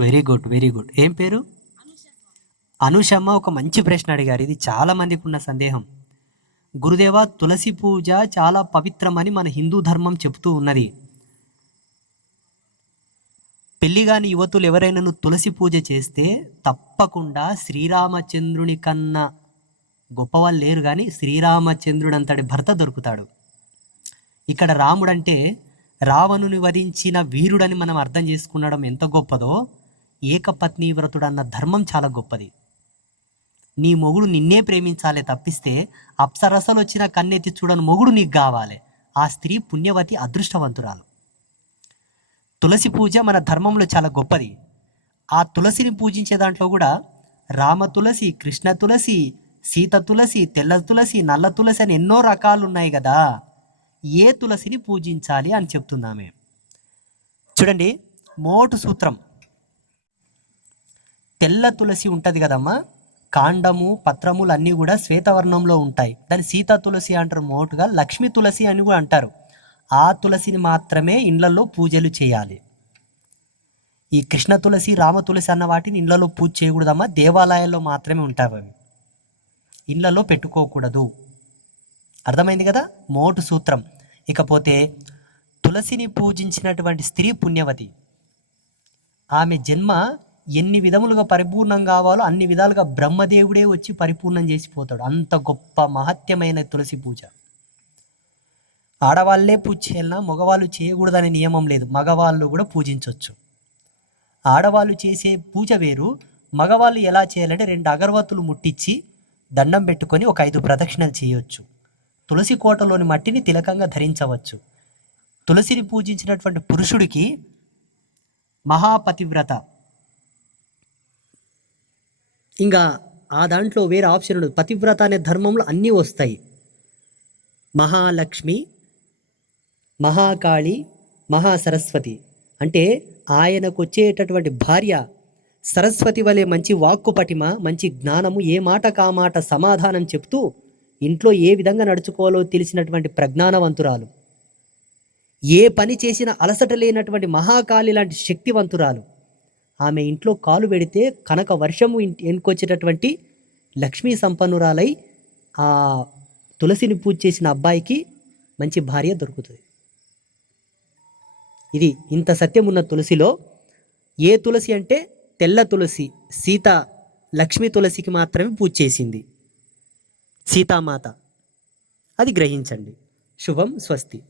Very good very good. ఏం పేరు? అనుషమ్మ ఒక మంచి ప్రశ్న అడిగారు. ఇది చాలామందికి ఉన్న సందేహం. గురుదేవ తులసి పూజ చాలా పవిత్రమని మన హిందూ ధర్మం చెబుతూ ఉన్నది. పెళ్ళిగాని యువతులు ఎవరైనా తులసి పూజ చేస్తే తప్పకుండా శ్రీరామచంద్రుని కన్నా గొప్పవాళ్ళు లేరు కానీ శ్రీరామచంద్రుడు అంతటి భర్త దొరుకుతాడు. ఇక్కడ రాముడంటే రావణుని వధించిన వీరుడని మనం అర్థం చేసుకున్నడం ఎంత గొప్పదో ఏకపత్ని వ్రతుడు అన్న ధర్మం చాలా గొప్పది. నీ మొగుడు నిన్నే ప్రేమించాలే తప్పిస్తే అప్సరసలు వచ్చిన కన్నెత్తి చూడని మొగుడు నీకు కావాలి. ఆ స్త్రీ పుణ్యవతి అదృష్టవంతురాలు. తులసి పూజ మన ధర్మంలో చాలా గొప్పది. ఆ తులసిని పూజించే దాంట్లో కూడా రామ తులసి కృష్ణ తులసి సీత తులసి తెల్ల తులసి నల్ల తులసి అని ఎన్నో రకాలు ఉన్నాయి కదా ఏ తులసిని పూజించాలి అని చెప్తున్నామే చూడండి మోటు సూత్రం. తెల్ల తులసి ఉంటుంది కదమ్మా. కాండము పత్రములు అన్నీ కూడా శ్వేతవర్ణంలో ఉంటాయి. దాన్ని సీతా తులసి అంటారు మోటుగా లక్ష్మీ తులసి అని కూడా అంటారు. ఆ తులసిని మాత్రమే ఇండ్లలో పూజలు చేయాలి. ఈ కృష్ణ తులసి రామ తులసి అన్న వాటిని ఇండ్లలో పూజ చేయకూడదమ్మా. దేవాలయాల్లో మాత్రమే ఉంటాయి అవి. ఇండ్లలో పెట్టుకోకూడదు. అర్థమైంది కదా? మోటు సూత్రం. ఇకపోతే తులసిని పూజించినటువంటి స్త్రీ పుణ్యవతి. ఆమె జన్మ ఎన్ని విధములుగా పరిపూర్ణం కావాలో అన్ని విధాలుగా బ్రహ్మదేవుడే వచ్చి పరిపూర్ణం చేసిపోతాడు అంత గొప్ప మహత్యమైన తులసి పూజ. ఆడవాళ్ళే పూజ చేయాలన్నా మగవాళ్ళు చేయకూడదనే నియమం లేదు. మగవాళ్ళు కూడా పూజించవచ్చు ఆడవాళ్ళు చేసే పూజ వేరు. మగవాళ్ళు ఎలా చేయాలంటే రెండు అగరవత్తులు ముట్టించి దండం పెట్టుకొని ఒక ఐదు ప్రదక్షిణలు చేయవచ్చు తులసి కోటలోని మట్టిని తిలకంగా ధరించవచ్చు. తులసిని పూజించినటువంటి పురుషుడికి మహాపతివ్రత. ఇంకా ఆ దాంట్లో వేరే ఆప్షన్ ఉండదు. పతివ్రత అనే ధర్మంలో అన్నీ వస్తాయి. మహాలక్ష్మి మహాకాళి మహాసరస్వతి. అంటే ఆయనకు వచ్చేటటువంటి భార్య సరస్వతి వలె మంచి వాక్కు పటిమ మంచి జ్ఞానము ఏ మాట కామాట సమాధానం చెప్తూ ఇంట్లో ఏ విధంగా నడుచుకోవాలో తెలిసినటువంటి ప్రజ్ఞానవంతురాలు. ఏ పని చేసిన అలసట లేనటువంటి మహాకాళి లాంటి శక్తివంతురాలు. ఆమె ఇంట్లో కాలు పెడితే కనక వర్షము ఇంటి ఎన్నుకొచ్చేటటువంటి లక్ష్మీ సంపన్నురాలై ఆ తులసిని పూజ చేసిన అబ్బాయికి మంచి భార్య దొరుకుతుంది. ఇది ఇంత సత్యం ఉన్న తులసిలో ఏ తులసి అంటే తెల్ల తులసి సీత లక్ష్మీ తులసికి మాత్రమే పూజ చేసింది. సీతామాత. అది గ్రహించండి. శుభం స్వస్తి.